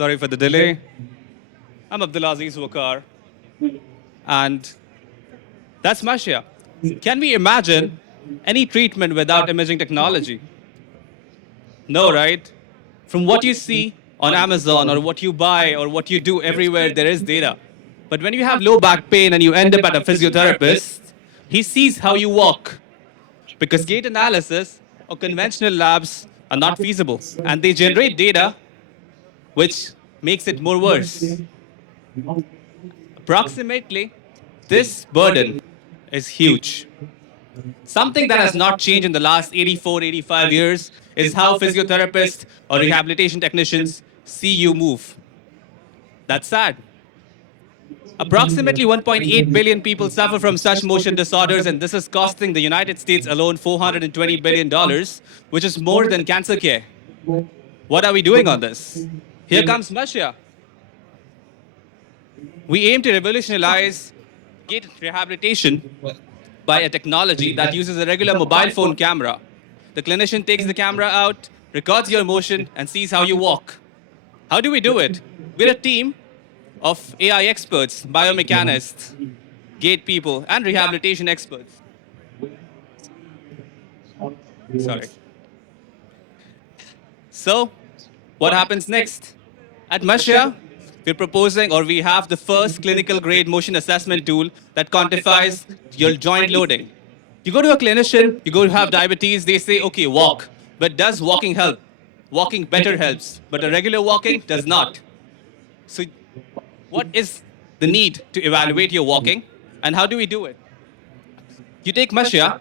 Sorry for the delay. I'm Abdul Aziz, and that's Masha. Can we imagine any treatment without imaging technology? No, right? From what you see on Amazon or what you buy or what you do everywhere, there is data. But when you have low back pain and you end up at a physiotherapist, he sees how you walk because gait analysis or conventional labs are not feasible and they generate data which makes it more worse. Approximately, this burden is huge. Something that has not changed in the last 84, 85 years is how physiotherapists or rehabilitation technicians see you move. That's sad. Approximately 1.8 billion people suffer from such motion disorders, and this is costing the United States alone $420 billion, which is more than cancer care. What are we doing on this? Here comes Masha. We aim to revolutionize gait rehabilitation by a technology that uses a regular mobile phone camera. The clinician takes the camera out, records your motion, and sees how you walk. How do we do it? We're a team of AI experts, biomechanists, gait people, and rehabilitation experts. Sorry. So, what happens next? At Masha, we're proposing, or we have the first clinical grade motion assessment tool that quantifies your joint loading. You go to a clinician, you go to have diabetes, they say, okay, walk. But does walking help? Walking better helps, but a regular walking does not. So what is the need to evaluate your walking, and how do we do it? You take Masha,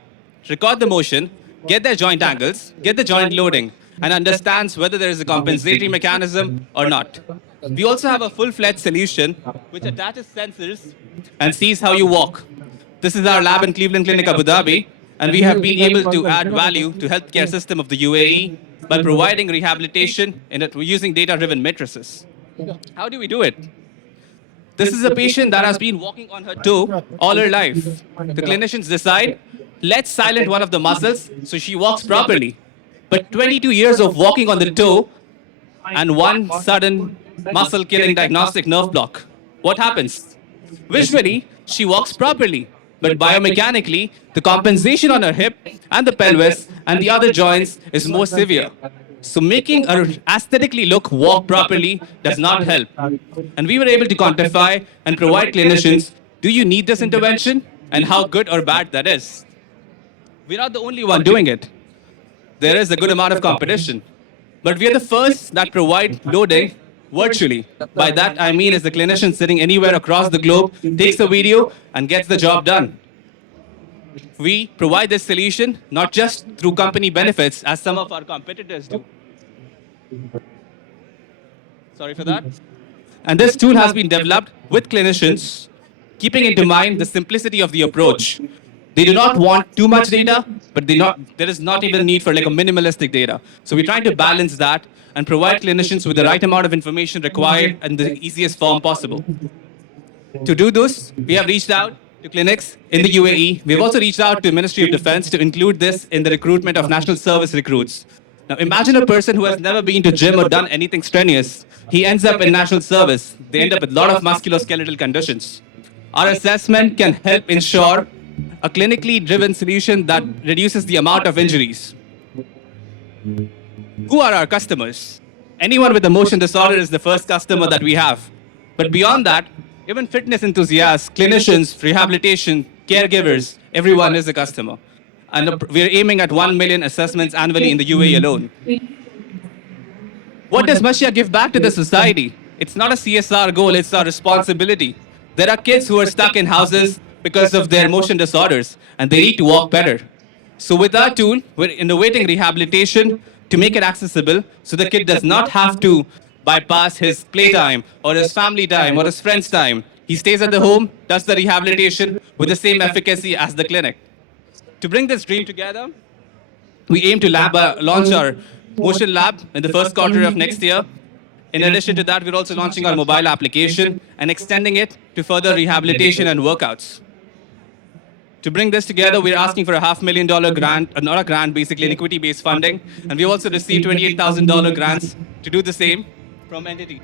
record the motion, get their joint angles, get the joint loading, and understands whether there is a compensatory mechanism or not. We also have a full-fledged solution which attaches sensors and sees how you walk. This is our lab in Cleveland Clinic, Abu Dhabi, and we have been able to add value to healthcare system of the UAE by providing rehabilitation using data-driven matrices. How do we do it? This is a patient that has been walking on her toe all her life. The clinicians decide, let's silence one of the muscles so she walks properly. But 22 years of walking on the toe and one sudden muscle-killing diagnostic nerve block. What happens? Visually, she walks properly, but biomechanically, the compensation on her hip and the pelvis and the other joints is more severe. So making her aesthetically walk properly does not help. And we were able to quantify and provide clinicians, do you need this intervention and how good or bad that is? We're not the only one doing it. There is a good amount of competition. But we are the first that provide loading virtually. By that I mean is the clinician sitting anywhere across the globe takes a video and gets the job done. We provide this solution not just through company benefits as some of our competitors do. Sorry for that. And this tool has been developed with clinicians, keeping into mind the simplicity of the approach. They do not want too much data, but there is not even need for like a minimalistic data. So we're trying to balance that and provide clinicians with the right amount of information required in the easiest form possible. To do this, we have reached out to clinics in the UAE. We've also reached out to Ministry of Defense to include this in the recruitment of national service recruits. Now imagine a person who has never been to gym or done anything strenuous. He ends up in national service. They end up with a lot of musculoskeletal conditions. Our assessment can help ensure a clinically driven solution that reduces the amount of injuries. Who are our customers? Anyone with a motion disorder is the first customer that we have. But beyond that, even fitness enthusiasts, clinicians, rehabilitation, caregivers, everyone is a customer. And we're aiming at 1 million assessments annually in the UAE alone. What does Masha give back to the society? It's not a CSR goal, it's our responsibility. There are kids who are stuck in houses because of their motion disorders, and they need to walk better. So with our tool, we're innovating rehabilitation to make it accessible so the kid does not have to bypass his playtime or his family time or his friend's time. He stays at the home, does the rehabilitation with the same efficacy as the clinic. To bring this dream together, we aim to launch our motion lab in the first quarter of next year. In addition to that, we're also launching our mobile application and extending it to further rehabilitation and workouts. To bring this together, we're asking for a $500,000 grant, not a grant, basically an equity-based funding. And we've also received $28,000 grants to do the same. from entities.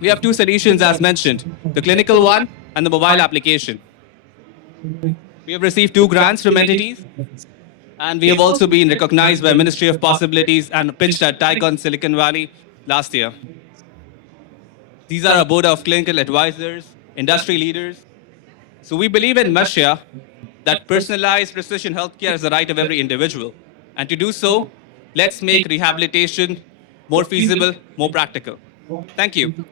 We have two solutions as mentioned, the clinical one and the mobile application. We have received two grants from entities, and we have also been recognized by Ministry of Possibilities and pitched at Tycon Silicon Valley last year. These are a board of clinical advisors, industry leaders. So we believe in Mashia that personalized precision healthcare is the right of every individual. And to do so, let's make rehabilitation more feasible, more practical. Thank you.